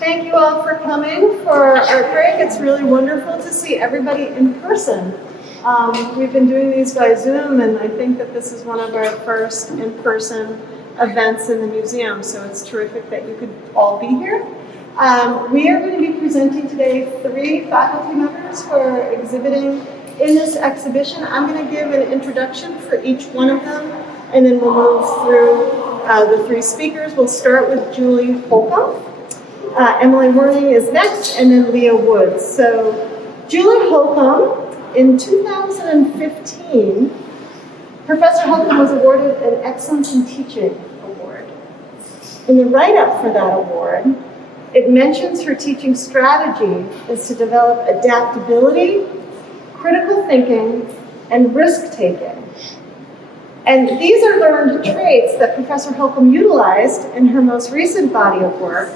Thank you all for coming for ArtBreak. It's really wonderful to see everybody in person. We've been doing these by Zoom, and I think that this is one of our first in-person events in the museum, so it's terrific that you could all be here. We are going to be presenting today 3 faculty members who are exhibiting in this exhibition. I'm going to give an introduction for each one of them, and then we'll move through the 3 speakers. We'll start with Julee Holcombe. Emily Wernig is next, and then Leah Woods. So Julee Holcombe, in 2015, Professor Holcomb was awarded an Excellence in Teaching Award. In the write-up for that award, it mentions her teaching strategy is to develop adaptability, critical thinking, and risk-taking. And these are learned traits that Professor Holcomb utilized in her most recent body of work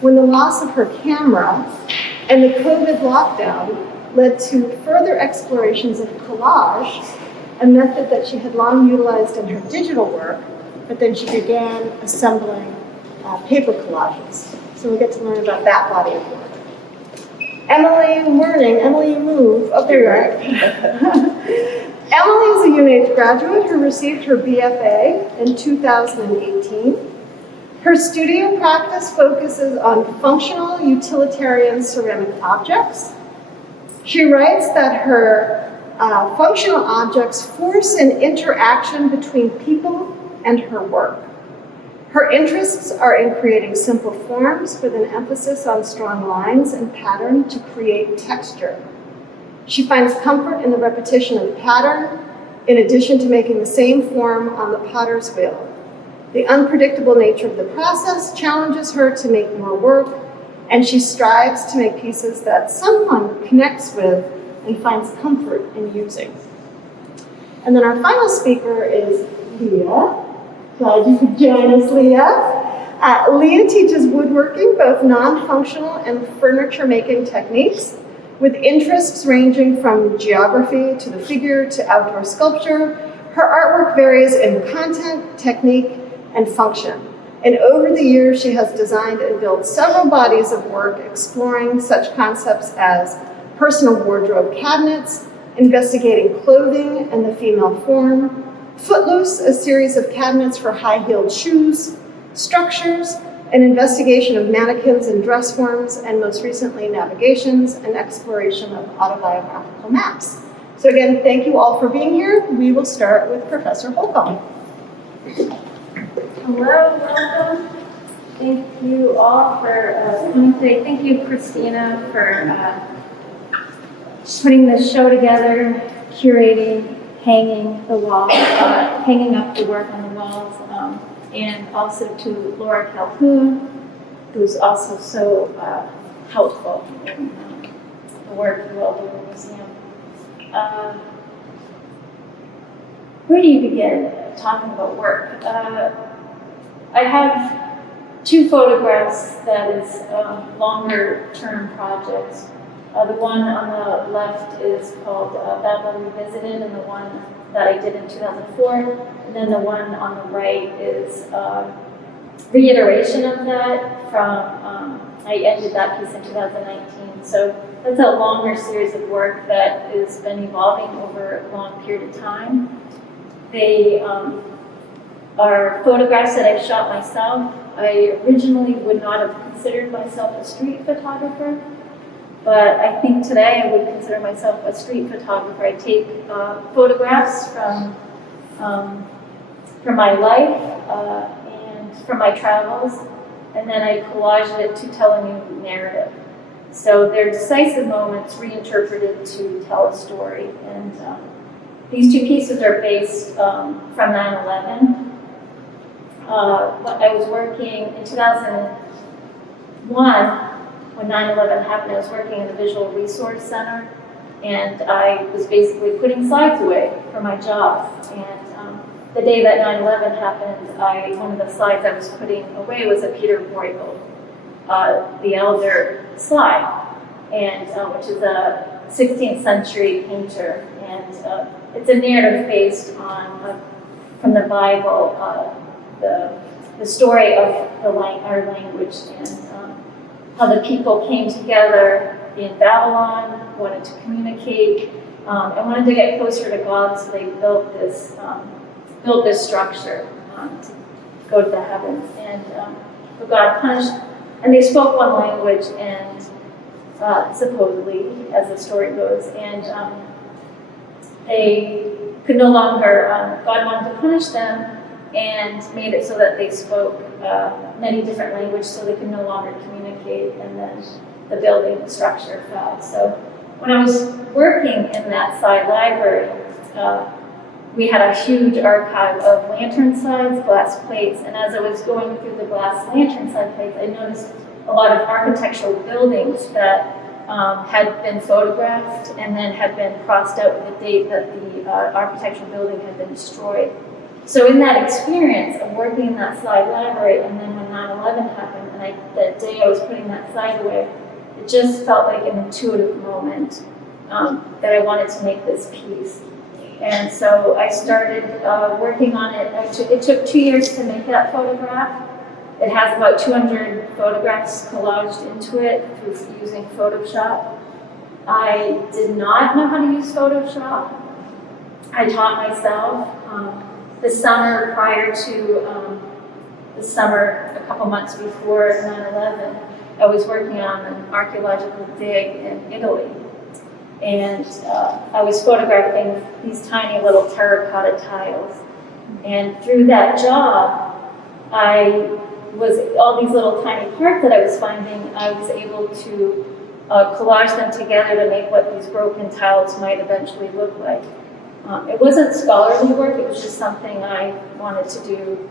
when the loss of her camera and the COVID lockdown led to further explorations of collage, a method that she had long utilized in her digital work, but then she began assembling paper collages. So we'll get to learn about that body of work. Emily Wernig, Emily, you move. Oh, there you are. Emily is a UNH graduate who received her BFA in 2018. Her studio practice focuses on functional utilitarian ceramic objects. She writes that her functional objects force an interaction between people and her work. Her interests are in creating simple forms with an emphasis on strong lines and pattern to create texture. She finds comfort in the repetition of pattern, in addition to making the same form on the potter's wheel. The unpredictable nature of the process challenges her to make more work, and she strives to make pieces that someone connects with and finds comfort in using. And then our final speaker is Leah. Glad you could join us, Leah. Leah teaches woodworking, both non-functional and furniture-making techniques, with interests ranging from geography to the figure to outdoor sculpture. Her artwork varies in content, technique, and function. And over the years, she has designed and built several bodies of work exploring such concepts as personal wardrobe cabinets, investigating clothing and the female form, Footloose, a series of cabinets for high-heeled shoes, structures, an investigation of mannequins and dress forms, and most recently, navigations and exploration of autobiographical maps. So again, thank you all for being here. We will start with Professor Holcomb. Hello, welcome. Thank you all for coming today. Thank you, Christina, for putting this show together, curating, hanging the walls, hanging up the work on the walls, and also to Laura Calhoun, who's also so helpful in the work you all do in the museum. Where do you begin talking about work? I have 2 photographs that is longer-term projects. The one on the left is called Babylon Revisited, and the one that I did in 2004. And then the one on the right is reiteration of that from, I ended that piece in 2019. So that's a longer series of work that has been evolving over a long period of time. They are photographs that I've shot myself. I originally would not have considered myself a street photographer, but I think today I would consider myself a street photographer. I take photographs from my life and from my travels, and then I collage it to tell a new narrative. So they're decisive moments reinterpreted to tell a story. And these 2 pieces are based from 9/11. I was working in 2001, when 9/11 happened. I was working in the Visual Resource Center, and I was basically putting slides away for my job. And the day that 9/11 happened, one of the slides I was putting away was a Peter Bruegel, the Elder slide, and which is a 16th century painter. And it's a narrative based on, from the Bible, the story of our language. And how the people came together in Babylon, wanted to communicate, and wanted to get closer to God, so they built this structure to go to the heavens. And but God punished, and they spoke one language, and supposedly, as the story goes, and they could no longer, God wanted to punish them and made it so that they spoke many different languages so they could no longer communicate, and then the building structure fell. So when I was working in that side library, we had a huge archive of lantern sides, glass plates, and as I was going through the glass lantern side plates, I noticed a lot of architectural buildings that had been photographed and then had been crossed out with the date that the architectural building had been destroyed. So in that experience of working in that slide library, and then when 9/11 happened, and that day I was putting that slide away, it just felt like an intuitive moment that I wanted to make this piece. And so I started working on it. It took 2 years to make that photograph. It has about 200 photographs collaged into it through using Photoshop. I did not know how to use Photoshop. I taught myself. The summer prior to the summer, a couple months before 9/11, I was working on an archaeological dig in Italy. And I was photographing these tiny little terracotta tiles. And through that job, all these little tiny parts that I was finding, I was able to collage them together to make what these broken tiles might eventually look like. It wasn't scholarly work, it was just something I wanted to do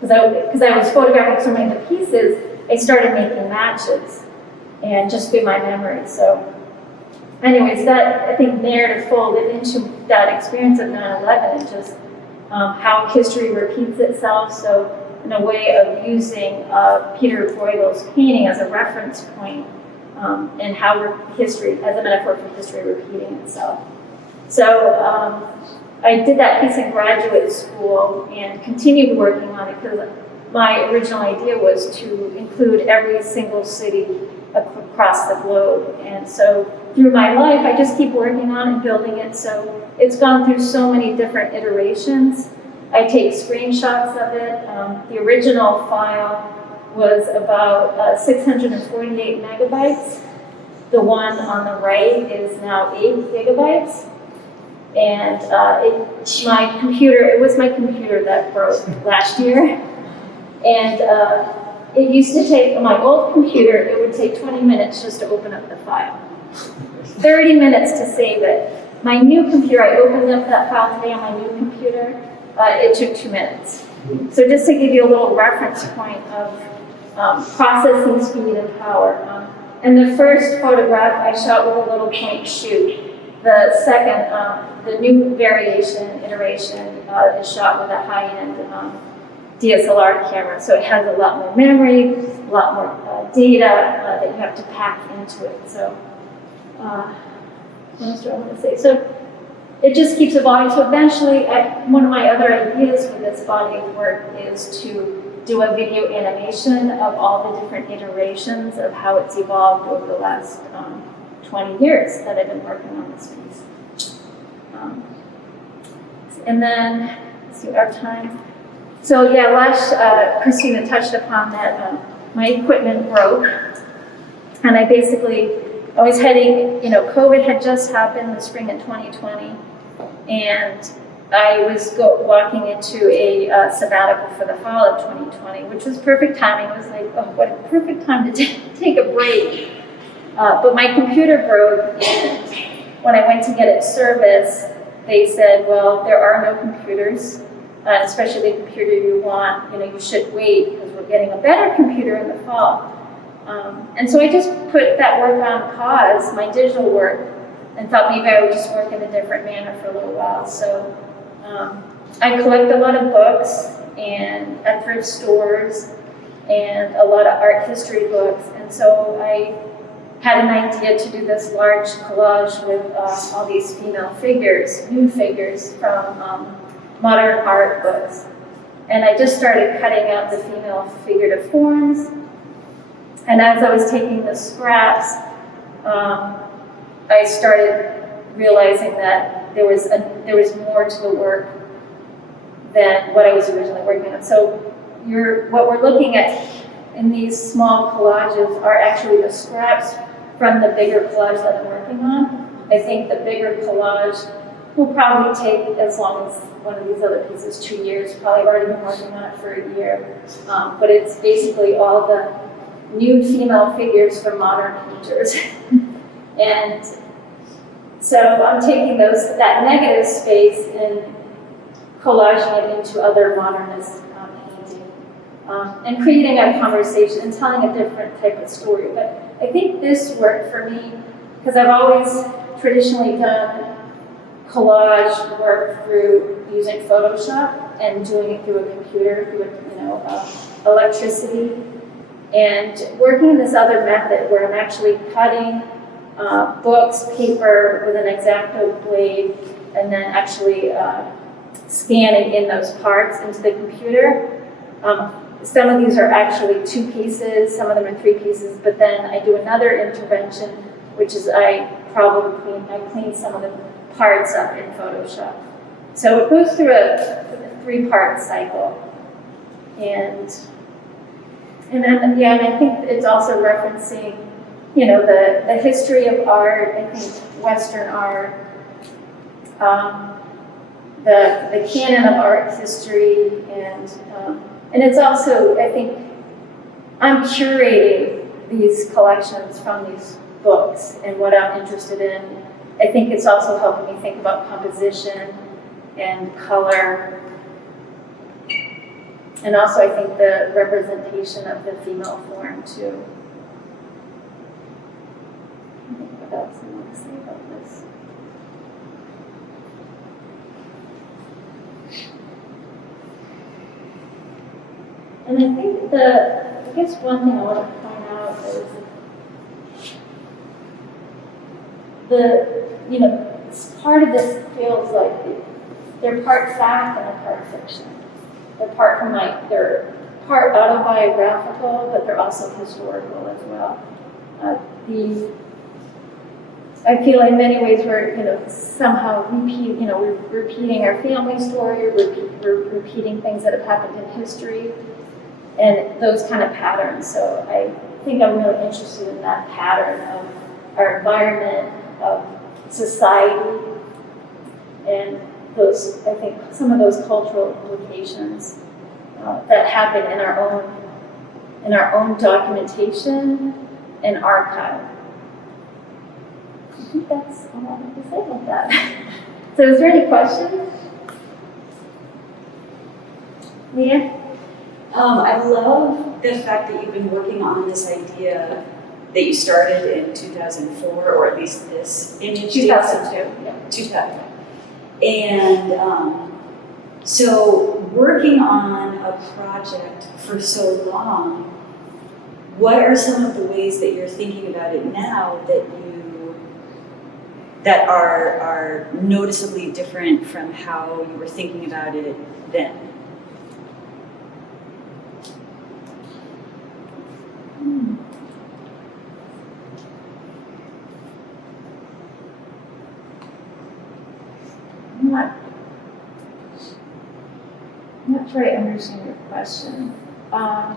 because I was photographing so many of the pieces, I started making matches, and just through my memory. So anyways, that, I think, narrative folded into that experience of 9/11 and just how history repeats itself. So in a way of using Peter Bruegel's painting as a reference point, and how history, as a metaphor for history repeating itself. So I did that piece in graduate school and continued working on it because my original idea was to include every single city across the globe. And so through my life, I just keep working on and building it. So it's gone through so many different iterations. I take screenshots of it. The original file was about 648 megabytes. The one on the right is now 8 gigabytes. And it was my computer that broke last year. And it used to take, my old computer, it would take 20 minutes just to open up the file. 30 minutes to save it. My new computer, I opened up that file today on my new computer, it took 2 minutes. So just to give you a little reference point of processing speed and power. And the first photograph I shot with a little point shoot. The second, the new iteration is shot with a high-end DSLR camera. So it has a lot more memory, a lot more data that you have to pack into it. So what else do I want to say? So it just keeps evolving. So eventually, one of my other ideas with this body of work is to do a video animation of all the different iterations of how it's evolved over the last 20 years that I've been working on this piece. And then, let's see, our time. So yeah, Christina touched upon that. My equipment broke, and I was heading, COVID had just happened the spring of 2020, and I was walking into a sabbatical for the fall of 2020, which was perfect timing. It was like, oh, what a perfect time to take a break. But my computer broke, and when I went to get it serviced, they said, well, there are no computers, especially the computer you want. You should wait because we're getting a better computer in the fall. And so I just put that work on pause, my digital work, and thought maybe I would just work in a different manner for a little while. So I collect a lot of books and at thrift stores and a lot of art history books. And so I had an idea to do this large collage with all these female figures, nude figures from modern art books. And I just started cutting out the female figurative forms. And as I was taking the scraps, I started realizing that there was more to the work than what I was originally working on. So what we're looking at in these small collages are actually the scraps from the bigger collage that I'm working on. I think the bigger collage will probably take as long as one of these other pieces, 2 years. Probably I've already been working on it for a year. But it's basically all the nude female figures from modern painters. And so I'm taking that negative space and collaging it into other modernist painting, and creating a conversation and telling a different type of story. But I think this worked for me because I've always traditionally done collage work through using Photoshop and doing it through a computer, through electricity, and working in this other method where I'm actually cutting books, paper with an X-Acto blade, and then actually scanning in those parts into the computer. Some of these are actually 2 pieces, some of them are 3 pieces, but then I do another intervention, which is I clean some of the parts up in Photoshop. So it goes through a 3-part cycle. And I think it's also referencing, the history of art, I think Western art, the canon of art history, and it's also, I think, I'm curating these collections from these books and what I'm interested in. I think it's also helping me think about composition and color. And also, I think the representation of the female form, too. I think what else I want to say about this. And I think I guess one thing I want to point out is part of this feels like they're part fact and they're part fiction. They're part autobiographical, but they're also historical as well. I feel in many ways we're somehow we're repeating our family story, we're repeating things that have happened in history, and those kind of patterns. So I think I'm really interested in that pattern of our environment, of society, and I think some of those cultural implications that happen in our own documentation and archive. I think that's all I have to say about that. So is there any questions? Leah? I love the fact that you've been working on this idea that you started in 2004, or at least this image. 2002. Yeah. 2000. And so working on a project for so long, what are some of the ways that you're thinking about it now that are noticeably different from how you were thinking about it then? I'm not sure I understand your question. I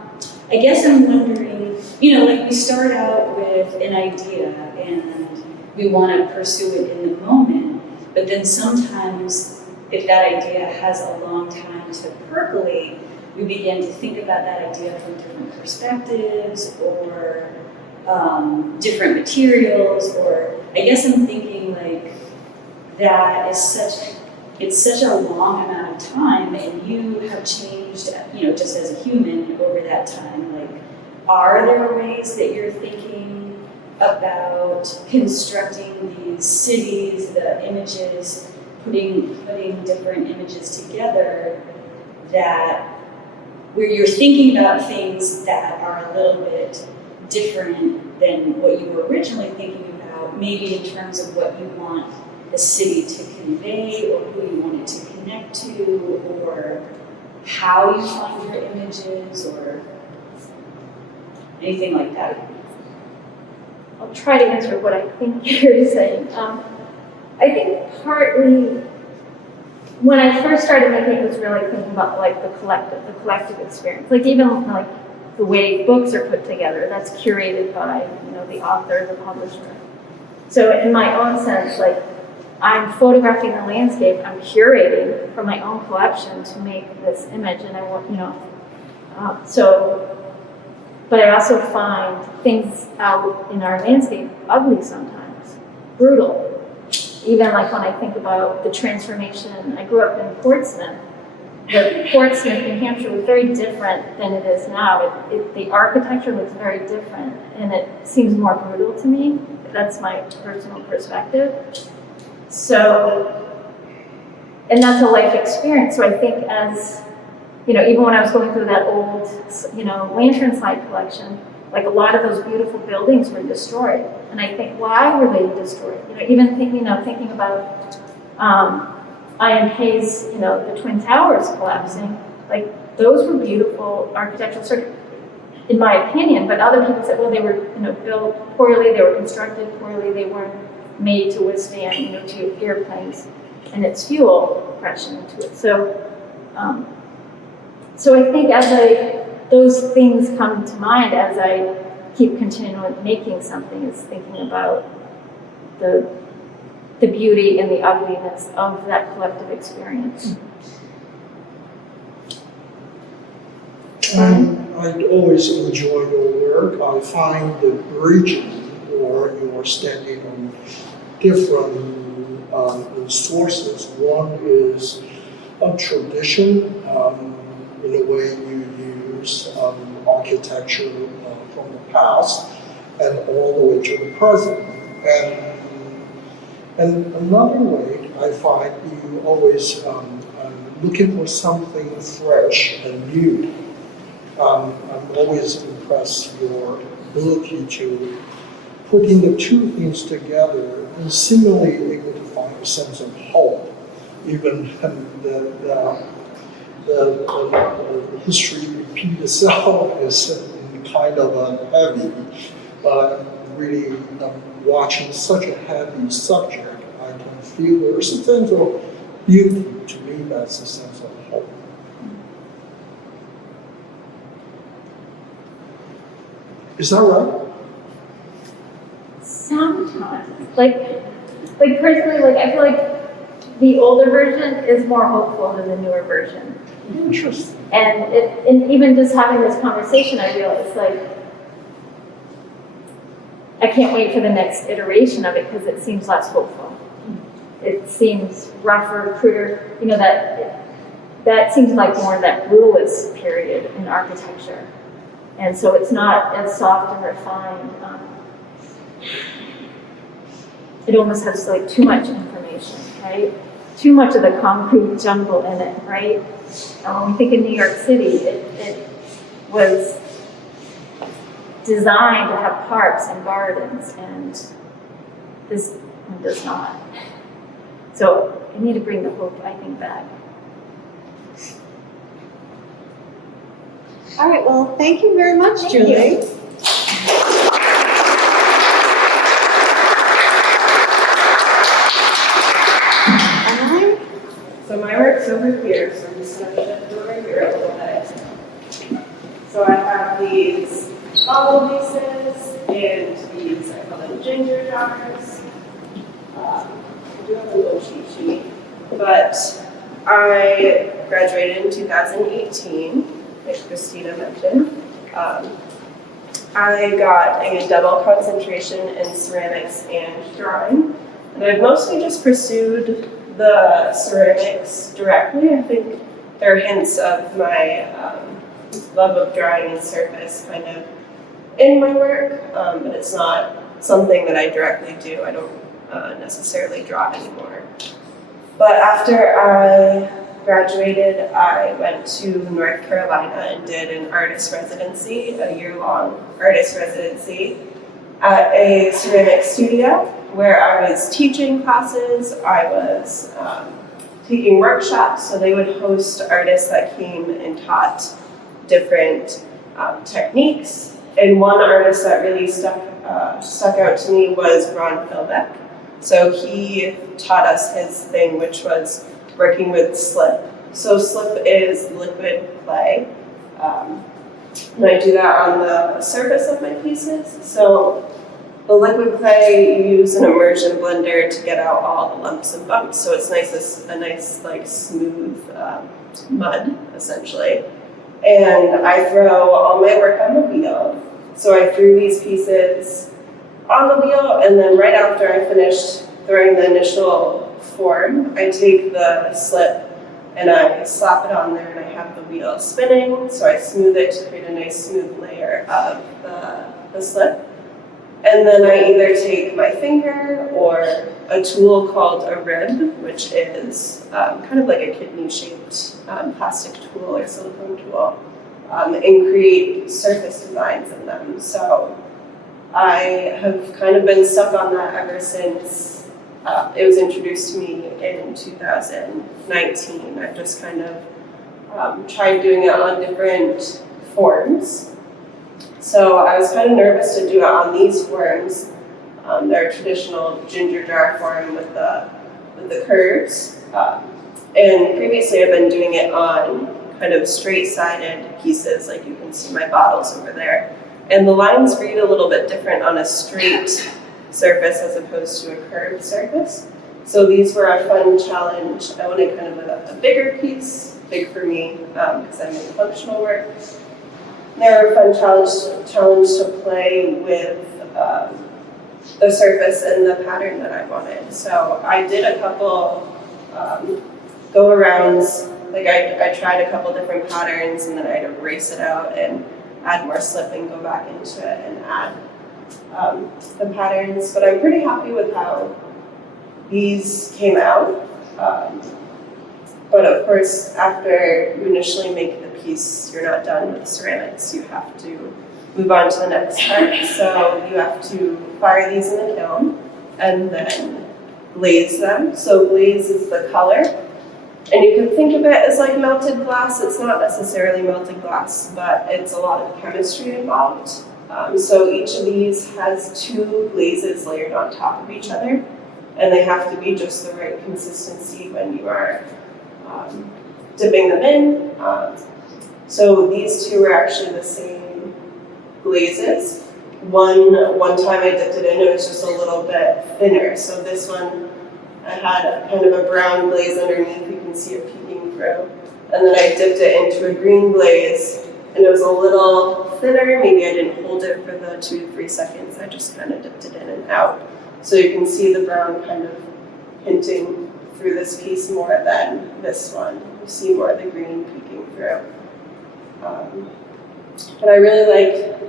guess I'm wondering, like we start out with an idea and we want to pursue it in the moment, but then sometimes if that idea has a long time to percolate, we begin to think about that idea from different perspectives or different materials, or I guess I'm thinking like that is it's such a long amount of time, and you have changed, just as a human over that time. Like, are there ways that you're thinking about constructing these cities, the images, putting different images together, that where you're thinking about things that are a little bit different than what you were originally thinking about, maybe in terms of what you want the city to convey or who you want it to connect to, or how you find your images or anything like that? I'll try to answer what I think you're saying. I think partly when I first started making it was really thinking about like the collective experience. Like even like the way books are put together, that's curated by, the author, the publisher. So in my own sense, like I'm photographing the landscape, I'm curating from my own collection to make this image, and I want, but I also find things out in our landscape ugly sometimes, brutal. Even like when I think about the transformation, I grew up in Portsmouth. The Portsmouth, New Hampshire was very different than it is now. The architecture looks very different, and it seems more brutal to me. That's my personal perspective. So, and that's a life experience. So I think as, even when I was going through that old, lantern slide collection, like a lot of those beautiful buildings were destroyed. And I think, why were they destroyed? Even thinking about Ian Hayes, the Twin Towers collapsing, like those were beautiful architectural, sort of, in my opinion, but other people said, well, they were, built poorly, they were constructed poorly, they weren't made to withstand, to airplanes and its fuel crashing into it. So, so I think those things come to mind as I keep continuing making something, is thinking about the beauty and the ugliness of that collective experience. I always enjoy your work. I find the bridging, or you're standing on different sources. One is a tradition, in a way you use architecture from the past and all the way to the present. And another way, I find you always looking for something fresh and new. I'm always impressed your ability to putting the two things together and similarly able to find a sense of hope. Even the history repeat itself is kind of heavy, but really watching such a heavy subject, I can feel there's a sense of beauty. To me, that's a sense of hope. Is that right? Sometimes, like personally, I feel like the older version is more hopeful than the newer version. Interesting. And even just having this conversation, I realized I can't wait for the next iteration of it because it seems less hopeful. It seems rougher, cruder. That seems like more of that brutalist period in architecture. And so it's not as soft and refined. It almost has too much information, right? Too much of the concrete jungle in it, right? When we think of New York City, it was designed to have parks and gardens, and this one does not. So I need to bring the hope, I think, back. All right, well, thank you very much, Thank Julie. you. So my work's over here, so I'm just going to shift over here a little bit. So I have these bubble vases and these, I call them ginger jars. I do have a little cheat sheet, but I graduated in 2018, like Christina mentioned. I got a double concentration in ceramics and drawing, and I've mostly just pursued the ceramics directly. I think there are hints of my love of drawing and surface kind of in my work, but it's not something that I directly do. I don't necessarily draw anymore. But after I graduated, I went to North Carolina and did an artist residency, a year-long artist residency at a ceramic studio where I was teaching classes, I was taking workshops, so they would host artists that came and taught different techniques. And one artist that really stuck out to me was Ron Philbeck. So he taught us his thing, which was working with slip. So slip is liquid clay. And I do that on the surface of my pieces. So the liquid clay, you use an immersion blender to get out all the lumps and bumps. So it's a nice like smooth mud, essentially. And I throw all my work on the wheel. So I threw these pieces on the wheel, and then right after I finished throwing the initial form, I take the slip and I slap it on there, and I have the wheel spinning, so I smooth it to create a nice smooth layer of the slip. And then I either take my finger or a tool called a rib, which is kind of like a kidney-shaped plastic tool or silicone tool, and create surface designs in them. So I have kind of been stuck on that ever since it was introduced to me in 2019. I've just kind of tried doing it on different forms. So I was kind of nervous to do it on these forms. They're traditional ginger jar form with the curves. And previously I've been doing it on kind of straight-sided pieces, like you can see my bottles over there. And the lines read a little bit different on a straight surface as opposed to a curved surface. So these were a fun challenge. I wanted kind of a bigger piece, big for me, because I make functional work. They were a fun challenge to play with the surface and the pattern that I wanted. So I did a couple go-arounds. Like I tried a couple different patterns, and then I'd erase it out and add more slip and go back into it and add the patterns. But I'm pretty happy with how these came out. But of course, after you initially make the piece, you're not done with ceramics. You have to move on to the next part. So you have to fire these in the kiln and then glaze them. So glaze is the color. And you can think of it as like melted glass. It's not necessarily melted glass, but it's a lot of chemistry involved. So each of these has 2 glazes layered on top of each other, and they have to be just the right consistency when you are dipping them in. So these 2 are actually the same glazes. One time I dipped it in, it was just a little bit thinner. So this one, I had kind of a brown glaze underneath, you can see it peeking through. And then I dipped it into a green glaze, and it was a little thinner. Maybe I didn't hold it for the 2 to 3 seconds. I just kind of dipped it in and out. So you can see the brown kind of hinting through this piece more than this one. You see more of the green peeking through. And I really like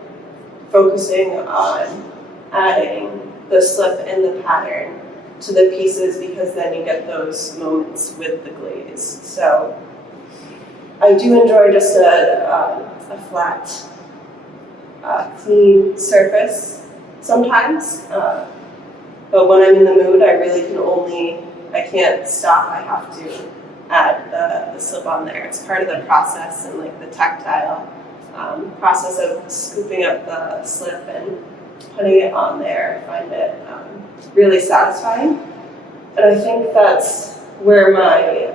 focusing on adding the slip and the pattern to the pieces, because then you get those moments with the glaze. So I do enjoy just a flat, clean surface sometimes. But when I'm in the mood, I can't stop. I have to add the slip on there. It's part of the process, and like the tactile process of scooping up the slip and putting it on there. I find it really satisfying. And I think that's where my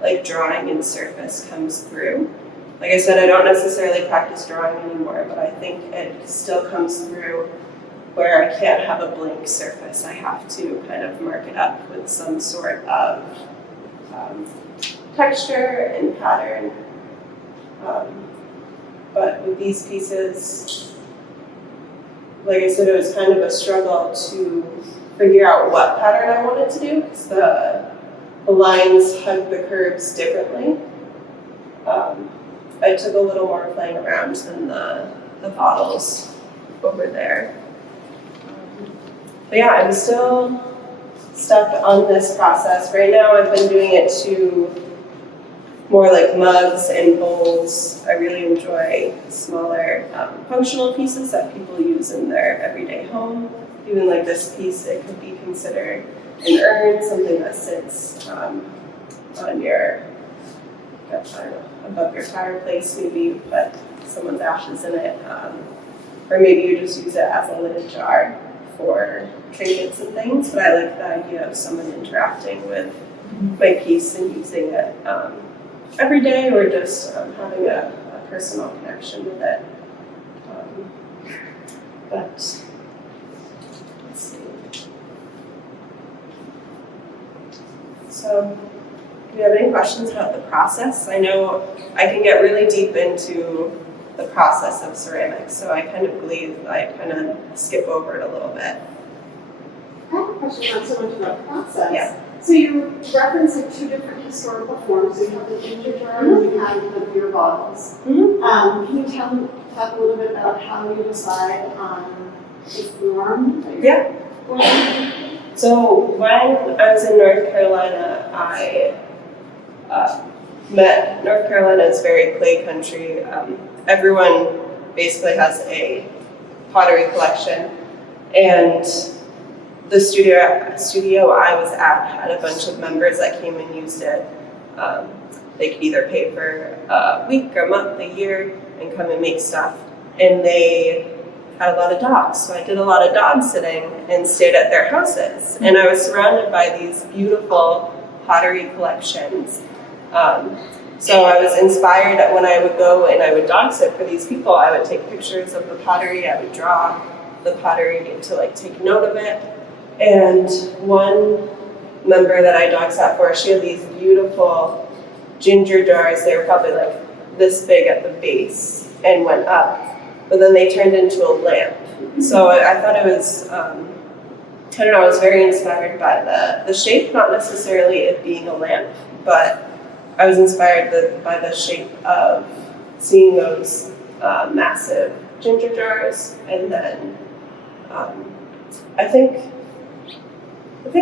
like drawing in surface comes through. Like I said, I don't necessarily practice drawing anymore, but I think it still comes through where I can't have a blank surface. I have to kind of mark it up with some sort of texture and pattern. But with these pieces, like I said, it was kind of a struggle to figure out what pattern I wanted to do, because the lines hug the curves differently. I took a little more playing around than the bottles over there. But yeah, I'm still stuck on this process. Right now I've been doing it to more like mugs and bowls. I really enjoy smaller functional pieces that people use in their everyday home. Even like this piece, it could be considered an urn, something that sits on your, I don't know, above your fireplace, maybe you put someone's ashes in it, or maybe you just use it as a lidded jar for trinkets and things. But I like the idea of someone interacting with my piece and using it every day, or just having a personal connection with it. But let's see. So, do you have any questions about the process? I know I can get really deep into the process of ceramics, so I kind of skip over it a little bit. I have a question, not so much about the process. Yeah. So you're referencing two different historical forms. So you have the ginger jar and you have the beer bottles. Mm-hmm. Can you talk a little bit about how you decide on the form? Yeah. So when I was in North Carolina, I met, North Carolina is very clay country. Everyone basically has a pottery collection, and the studio I was at had a bunch of members that came and used it. They could either pay for a week, a month, a year, and come and make stuff. And they had a lot of dogs, so I did a lot of dog sitting and stayed at their houses. And I was surrounded by these beautiful pottery collections. So I was inspired that when I would go and I would dog sit for these people, I would take pictures of the pottery, I would draw the pottery to take note of it. And one member that I dog sat for, she had these beautiful ginger jars. They were probably this big at the base and went up, but then they turned into a lamp. So I thought it was, I don't know, I was very inspired by the shape, not necessarily it being a lamp, but I was inspired by the shape of seeing those massive ginger jars. And then I think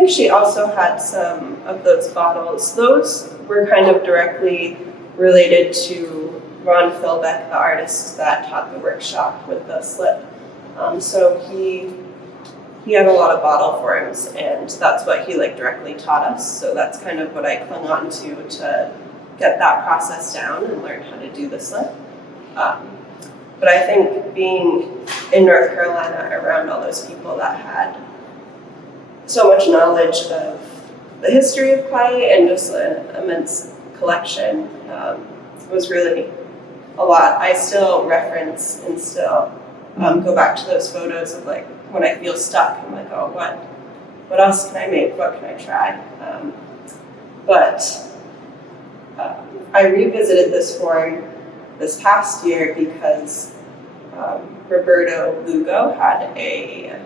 she also had some of those bottles. Those were kind of directly related to Ron Philbeck, the artist that taught the workshop with the slip. So he had a lot of bottle forms, and that's what he directly taught us. So that's kind of what I clung on to get that process down and learn how to do the slip. But I think being in North Carolina around all those people that had so much knowledge of the history of clay and just an immense collection was really a lot. I still reference and still go back to those photos of when I feel stuck. I'm like, oh, what else can I make? What can I try? But I revisited this form this past year because Roberto Lugo had a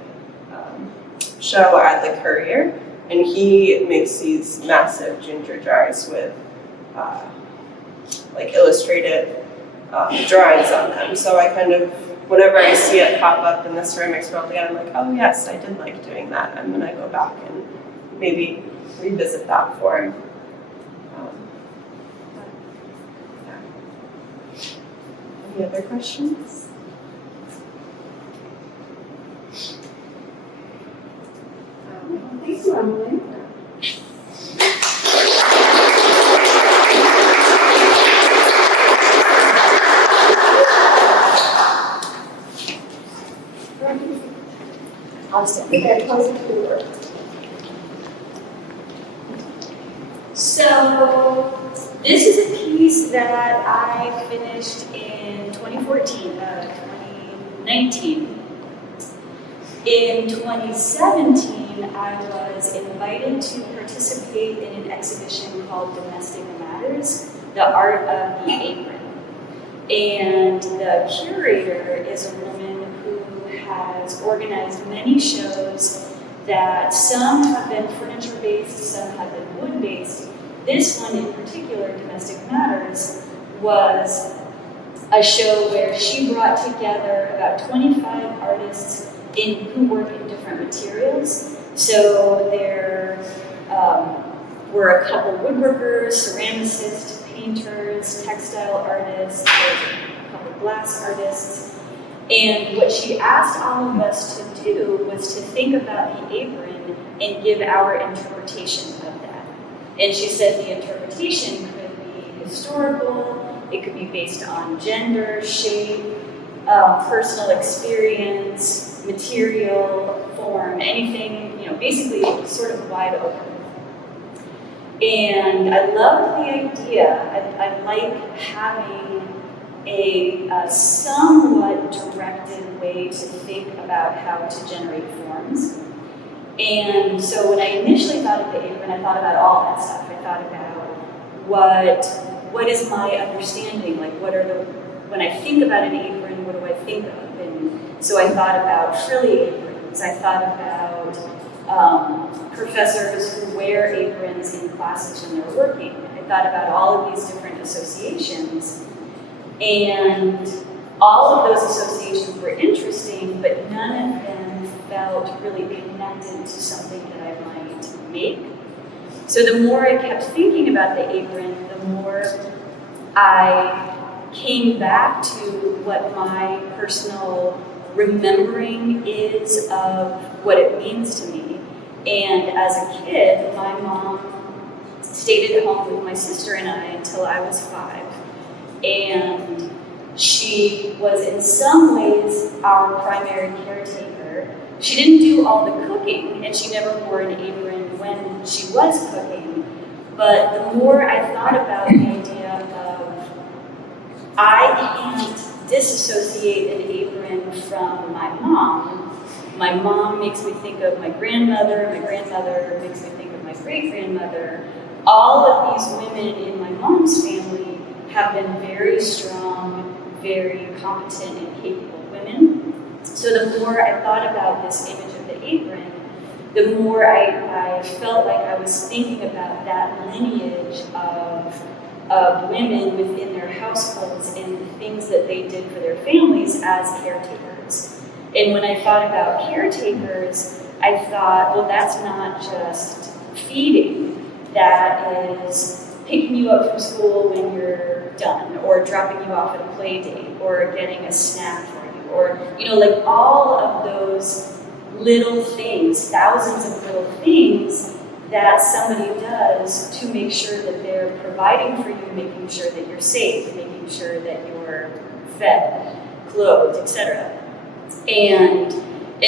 show at the Courier, and he makes these massive ginger jars with illustrated drawings on them. So I kind of, whenever I see it pop up in the ceramics world again, I'm like, oh yes, I did like doing that. I'm gonna go back and maybe revisit that form. Any other questions? Thank you, Emily. Awesome. Okay, close the door. So this is a piece that I finished in 2014, 2019. In 2017, I was invited to participate in an exhibition called Domestic Matters, the Art of the Apron. And the curator is a woman who has organized many shows that some have been furniture-based, some have been wood-based. This one in particular, Domestic Matters, was a show where she brought together about 25 artists who work in different materials. So there were a couple woodworkers, ceramicists, painters, textile artists, a couple glass artists. And what she asked all of us to do was to think about the apron and give our interpretation of that. And she said the interpretation could be historical, it could be based on gender, shape, personal experience, material, form, anything, basically sort of wide open. And I loved the idea. I like having a somewhat directed way to think about how to generate forms. And so when I initially thought of the apron, I thought about all that stuff. I thought about what is my understanding, like when I think about an apron, what do I think of? And so I thought about frilly aprons. I thought about professors who wear aprons in classes when they're working. I thought about all of these different associations. And all of those associations were interesting, but none of them felt really connected to something that I might make. So the more I kept thinking about the apron, the more I came back to what my personal remembering is of what it means to me. And as a kid, my mom stayed at home with my sister and I until I was 5. And she was in some ways our primary caretaker. She didn't do all the cooking, and she never wore an apron when she was cooking. But the more I thought about the idea of I can't disassociate an apron from my mom. My mom makes me think of my grandmother makes me think of my great-grandmother. All of these women in my mom's family have been very strong, very competent and capable women. So the more I thought about this image of the apron, the more I felt like I was thinking about that lineage of women within their households and the things that they did for their families as caretakers. And when I thought about caretakers, I thought, well, that's not just feeding. That is picking you up from school when you're done, or dropping you off at a play date, or getting a snack for you, or, like all of those little things, thousands of little things that somebody does to make sure that they're providing for you, making sure that you're safe, making sure that you're fed, clothed, etc. And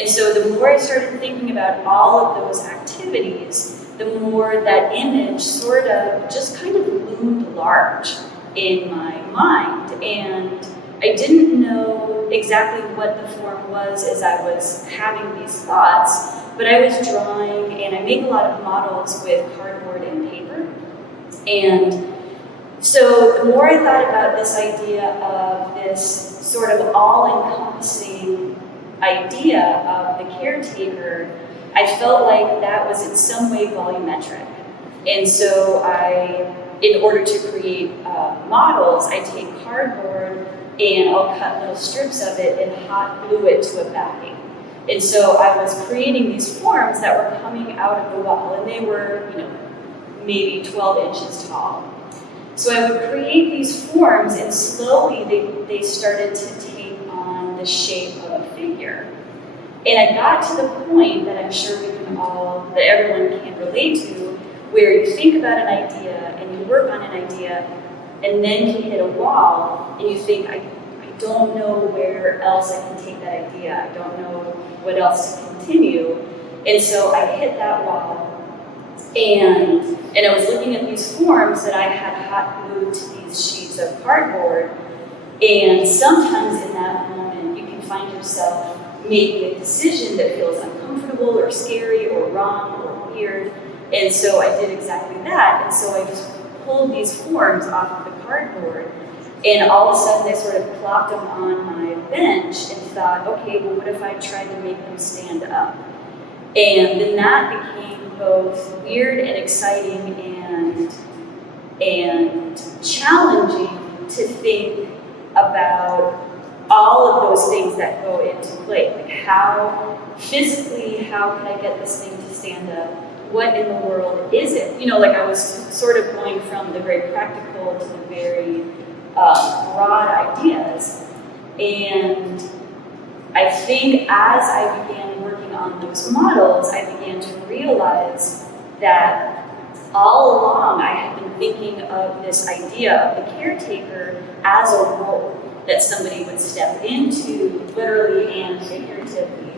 so the more I started thinking about all of those activities, the more that image sort of just kind of loomed large in my mind. And I didn't know exactly what the form was as I was having these thoughts, but I was drawing, and I make a lot of models with cardboard and paper. And so the more I thought about this idea of this sort of all-encompassing idea of the caretaker, I felt like that was in some way volumetric. And so in order to create models, I take cardboard and I'll cut little strips of it and hot glue it to a backing. And so I was creating these forms that were coming out of the wall, and they were, maybe 12 inches tall. So I would create these forms, and slowly they started to take on the shape of a figure. And I got to the point that I'm sure that everyone can relate to, where you think about an idea and you work on an idea, and then you hit a wall and you think, I don't know where else I can take that idea. I don't know what else to continue. And so I hit that wall, and I was looking at these forms that I had hot glued to these sheets of cardboard. And sometimes in that moment, you can find yourself making a decision that feels uncomfortable or scary or wrong or weird. And so I did exactly that. And so I just pulled these forms off of the cardboard, and all of a sudden I sort of plopped them on my bench and thought, okay, well, what if I tried to make them stand up? And then that became both weird and exciting and challenging to think about all of those things that go into play. Like how can I get this thing to stand up? What in the world is it? I was sort of going from the very practical to the very broad ideas. And I think as I began working on those models, I began to realize that all along I had been thinking of this idea of the caretaker as a role that somebody would step into, literally and figuratively.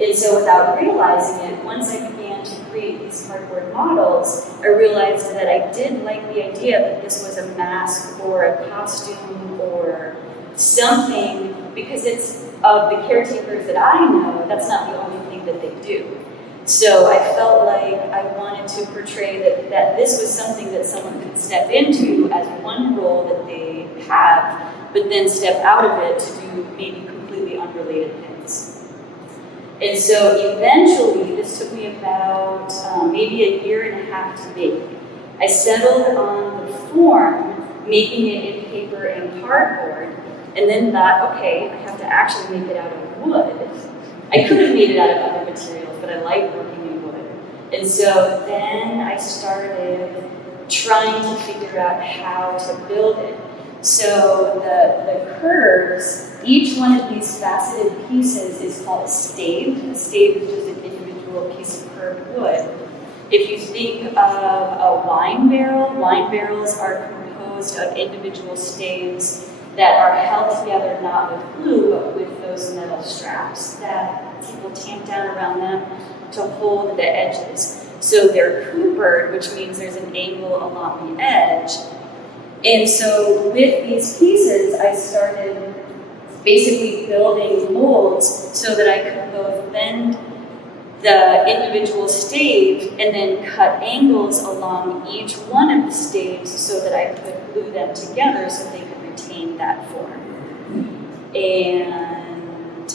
And so without realizing it, once I began to create these cardboard models, I realized that I did like the idea that this was a mask or a costume or something, because it's of the caretakers that I know, that's not the only thing that they do. So I felt like I wanted to portray that this was something that someone could step into as one role that they have, but then step out of it to do maybe completely unrelated things. And so eventually, this took me about maybe a year and a half to make. I settled on the form, making it in paper and cardboard, and then thought, okay, I have to actually make it out of wood. I could have made it out of other materials, but I like working in wood. And so then I started trying to figure out how to build it. So the curves, each one of these faceted pieces is called a stave. A stave is just an individual piece of curved wood. If you think of a wine barrels are composed of individual staves that are held together not with glue, but with those metal straps that people tamp down around them to hold the edges. So they're coopered, which means there's an angle along the edge. And so with these pieces, I started basically building molds so that I could both bend the individual stave and then cut angles along each one of the staves so that I could glue them together so they could retain that form. And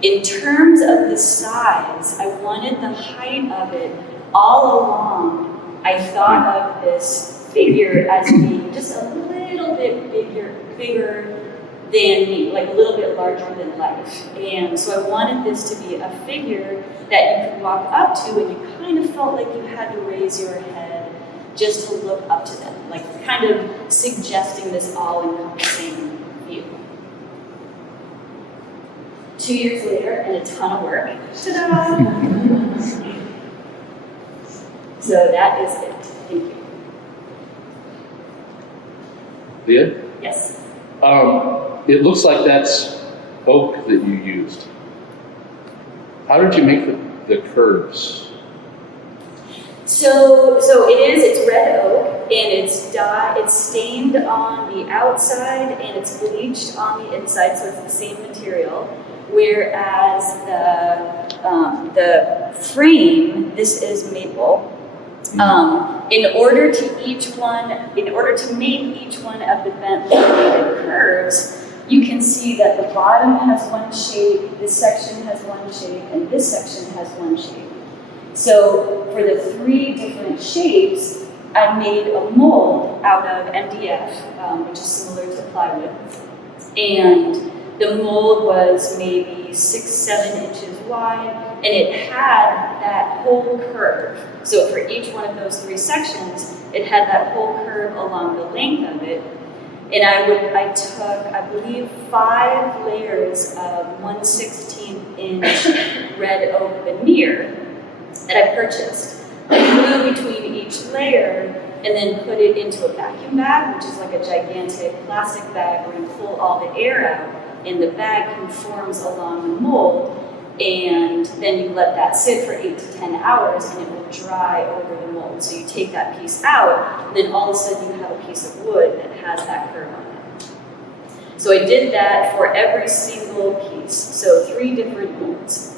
in terms of the size, I wanted the height of it all along. I thought of this figure as being just a little bit bigger than me, like a little bit larger than life. And so I wanted this to be a figure that you could walk up to and you kind of felt like you had to raise your head just to look up to them, like kind of suggesting this all-encompassing view. 2 years later, and a ton of work, ta-da! So that is it. Thank you. Leah? Yes. It looks like that's oak that you used. How did you make the curves? So it's red oak, and it's stained on the outside and it's bleached on the inside, so it's the same material. Whereas the frame, this is maple. In order to make each one of the bent laminated curves, you can see that the bottom has one shape, this section has one shape, and this section has one shape. So for the 3 different shapes, I made a mold out of MDF, which is similar to plywood. And the mold was maybe 6-7 inches wide, and it had that whole curve. So for each one of those 3 sections, it had that whole curve along the length of it. And I took, I believe, 5 layers of 1/16 inch red oak veneer that I purchased. I glue between each layer and then put it into a vacuum bag, which is like a gigantic plastic bag where you pull all the air out, and the bag conforms along the mold, and then you let that sit for 8 to 10 hours and it will dry over the mold. So you take that piece out, and then all of a sudden you have a piece of wood that has that curve on it. So I did that for every single piece, so 3 different molds.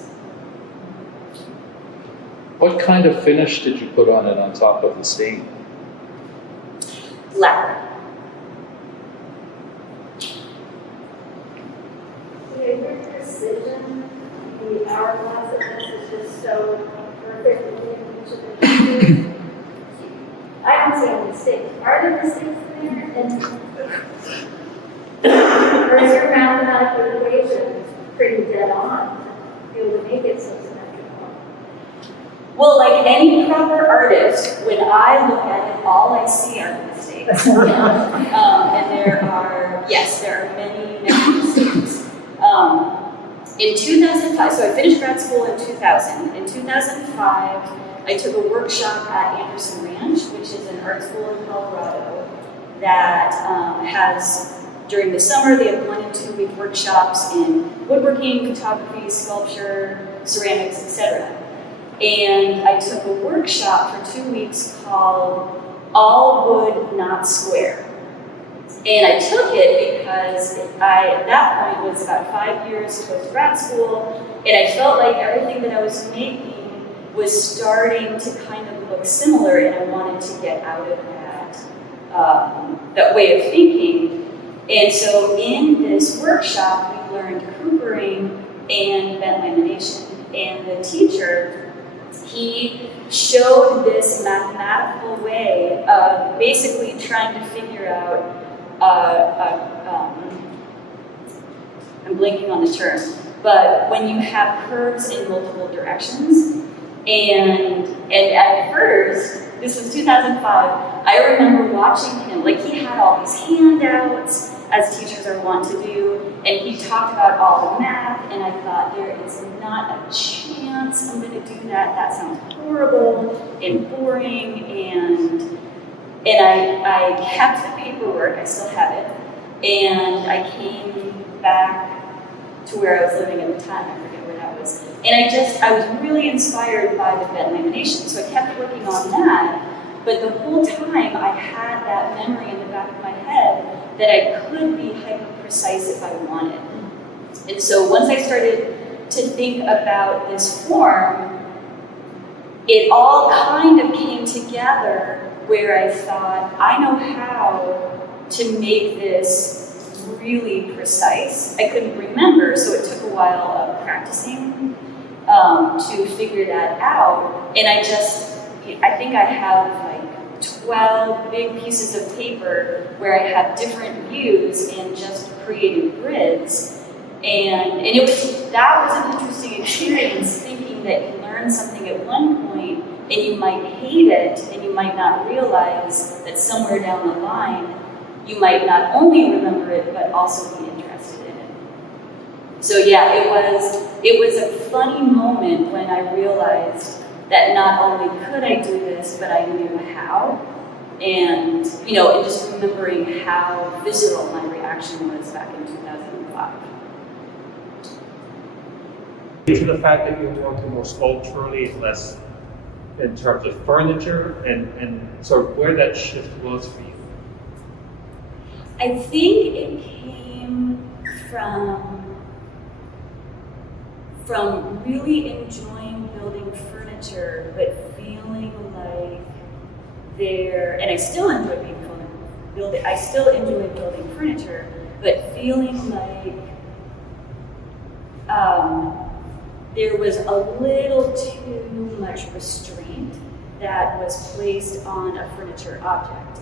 What kind of finish did you put on it on top of the stain? Lacquer. Your precision, the hourglass of this is just so perfect in each of the pieces. I don't see any mistakes. Are there mistakes in there? Or is your mathematical equation pretty dead on to be able to make it so symmetrical? Well, like any proper artist, when I look at it, all I see are mistakes. And there are many mistakes. In 2005, so I finished grad school in 2000. In 2005, I took a workshop at Anderson Ranch, which is an art school in Colorado that has, during the summer, they have 1 and 2 week workshops in woodworking, photography, sculpture, ceramics, etc. And I took a workshop for 2 weeks called All Wood, Not Square. And I took it because I, at that point, was about 5 years post grad school, and I felt like everything that I was making was starting to kind of look similar, and I wanted to get out of that way of thinking. And so in this workshop, we learned coopering and bent lamination. And the teacher, he showed this mathematical way of basically trying to figure out, I'm blanking on the term, but when you have curves in multiple directions, and at first, this was 2005, I remember watching him, like he had all these handouts, as teachers are wont to do, and he talked about all the math, and I thought, there is not a chance I'm gonna do that. That sounds horrible and boring, and I kept the paperwork, I still have it, and I came back to where I was living at the time, I forget where that was. And I was really inspired by the bent lamination, so I kept working on that, but the whole time I had that memory in the back of my head that I could be hyper-precise if I wanted. And so once I started to think about this form, it all kind of came together where I thought, I know how to make this really precise. I couldn't remember, so it took a while of practicing to figure that out. And I think I have like 12 big pieces of paper where I have different views and just created grids. And that was an interesting experience, thinking that you learn something at one point and you might hate it and you might not realize that somewhere down the line you might not only remember it, but also be interested in it. So yeah, it was a funny moment when I realized that not only could I do this, but I knew how. And, and just remembering how visceral my reaction was back in 2005. To the fact that you're working more sculpturally, less in terms of furniture, and sort of where that shift was for you. I think it came from really enjoying building furniture, but feeling like and I still enjoy building furniture, but feeling like there was a little too much restraint that was placed on a furniture object.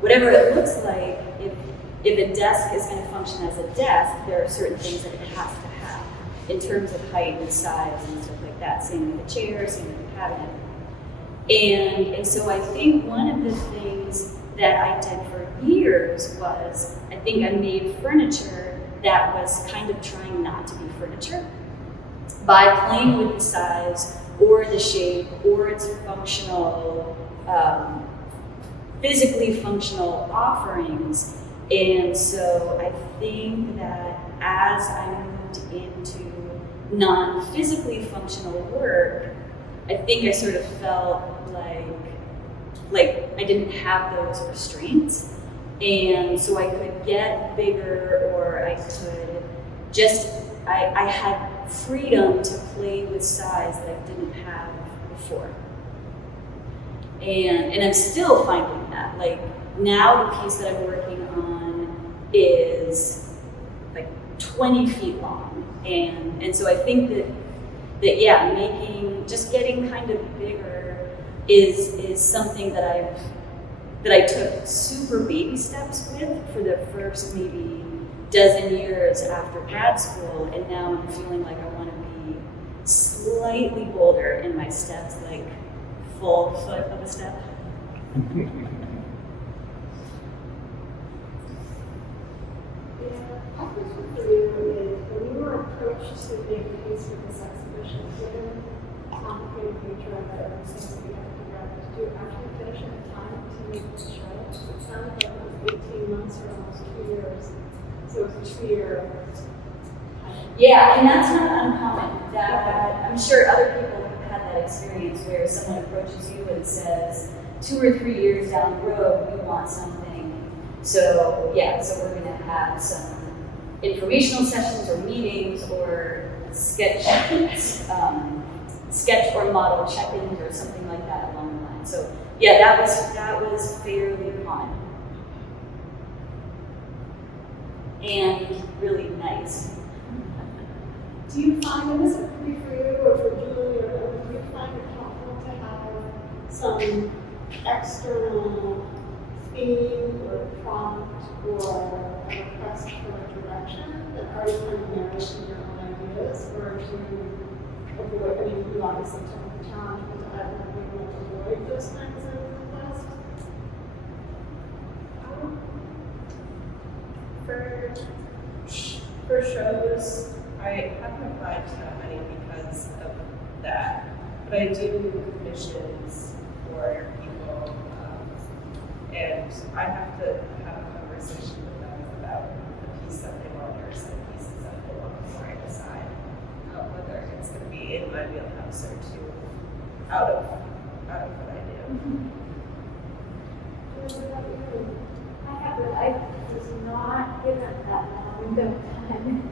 Whatever it looks like, if a desk is going to function as a desk, there are certain things that it has to have in terms of height and size and stuff like that. Same with the chair, same with the cabinet. And so I think one of the things that I did for years was, I think I made furniture that was kind of trying not to be furniture by playing with the size or the shape or its functional, physically functional offerings. And so I think that as I moved into non-physically functional work, I think I sort of felt like I didn't have those restraints. And so I could get bigger, or I could I had freedom to play with size that I didn't have before. And I'm still finding that. Like now the piece that I'm working on is like 20 feet long. And so I think that yeah, getting kind of bigger is something that I took super baby steps with for the first maybe dozen years after grad school, and now I'm feeling like I want to be slightly bolder in my steps, like full foot of a step. Yeah, my question for you is, when you were approached to make a piece for this exhibition, complicated nature of it, and things that we have to figure out to do, actually finish in time to make the show. It sounded like it was 18 months or almost 2 years. So it was a 2-year. Yeah, and that's not uncommon. That I'm sure other people have had that experience where someone approaches you and says, 2 or 3 years down the road, we want something. So yeah, so we're gonna have some informational sessions or meetings or sketch or model check-ins or something like that along the line. So yeah, that was fairly common. And really nice. Do you find, and this would be for you or for Julie, or do you find it helpful to have some external theme or prompt or a request for a direction that already kind of narrows your own ideas, or do you avoid, I mean, you obviously took the challenge, but I don't think you want to avoid those kinds of requests? For shows, I haven't applied to that many because of that, but I do commissions for people, and I have to have a conversation with them about the piece that they want or some pieces that they want before I decide whether it's going to be in my wheelhouse or too out of what I do. I was not given that long window of time.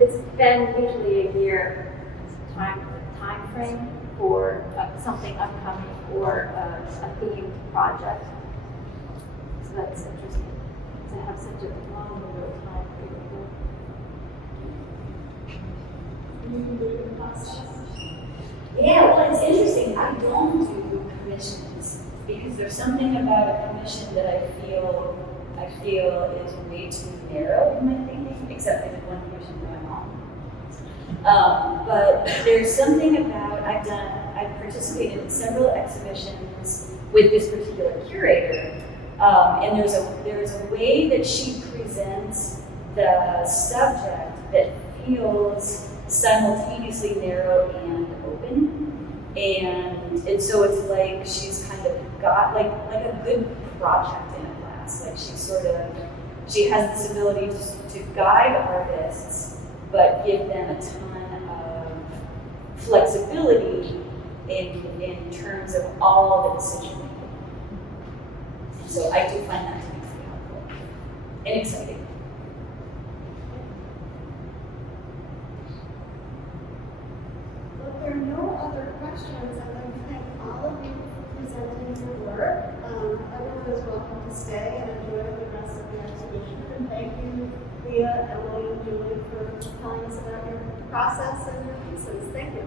It's been usually a year time frame for something upcoming or a themed project. So that's interesting to have such a long window of time Yeah, well, it's interesting. I don't do commissions because there's something about a commission that I feel is way too narrow in my thinking, except there's one commission going on. But there's something about, I've participated in several exhibitions with this particular curator, and there's a way that she presents the subject that feels simultaneously narrow and open, and so it's like she's kind of got like a good project in a class. Like she has this ability to guide artists, but give them a ton of flexibility in terms of all the decision making. So I do find that to be pretty helpful and exciting. Well, if there are no other questions, I'd like to thank all of you for presenting your work. Everyone is welcome to stay and enjoy the rest of the exhibition. And thank you, Leah, Emily, and Julie, for telling us about your process and your pieces. Thank you.